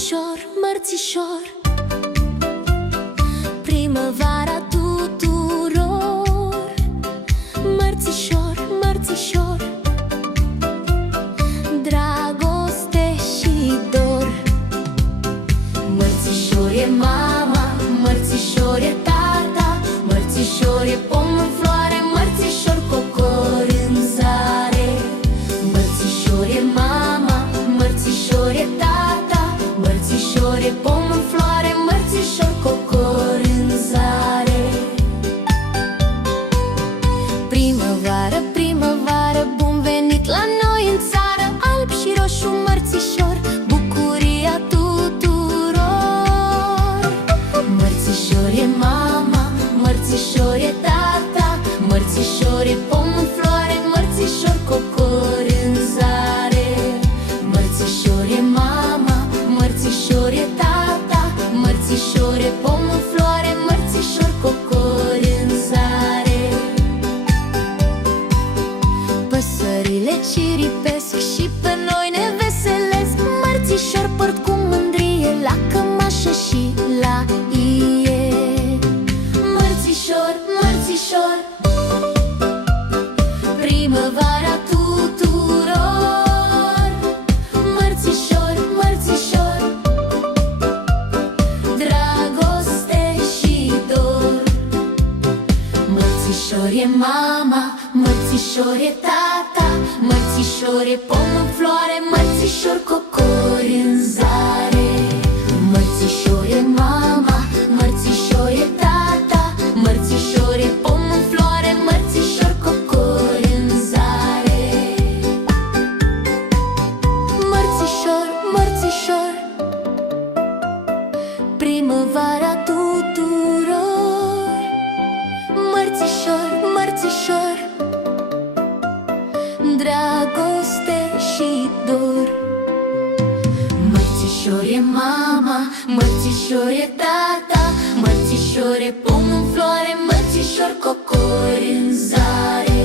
mărțișor, mărțișor, primăvara tuturor. Mărțișor, mărțișor, dragoste și dor. Mărțișor e mama, mărțișor e tata, mărțișor e pom în floare, mărțișor cocor în zare. Mărțișor e mama, mărțișor e tata, mărțișor e pom în floare, mărțișor cocor în zare. Primăvară, primăvară, bun venit la noi în țară, alb și roșu mărțișor, bucuria tuturor. Mărțișor e mama, mărțișor e tata, mărțișor e pom în floare, mărțișor cocor în zare. Mărțișor e mama, mărțișor e tata, mărțișor e pom în floare, mărțișor cocor în zare. Păsările ciripesc și pe noi ne veselesc, mărțișor port cu mândrie la cămașă și la ie. Mărțișor, mărțișor, primăvara tuturor. Mărțișor, mărțișor, dragoste și dor. Mărțișor e mama, mărțișor e tata, mărțișor e pom în floare, mărțișor cocor în zare. Mărțișor e mama, mărțișor e tata, mărțișor e pom în floare, mărțișor cocor în zare. Mărțișor, mărțișor, primăvara tuturor. Mărțișor, mărțișor, dragoste și dor. Mărțișor e mama, mărțișor e tata, mărțișor e pom în floare, mărțișor cocor în zare.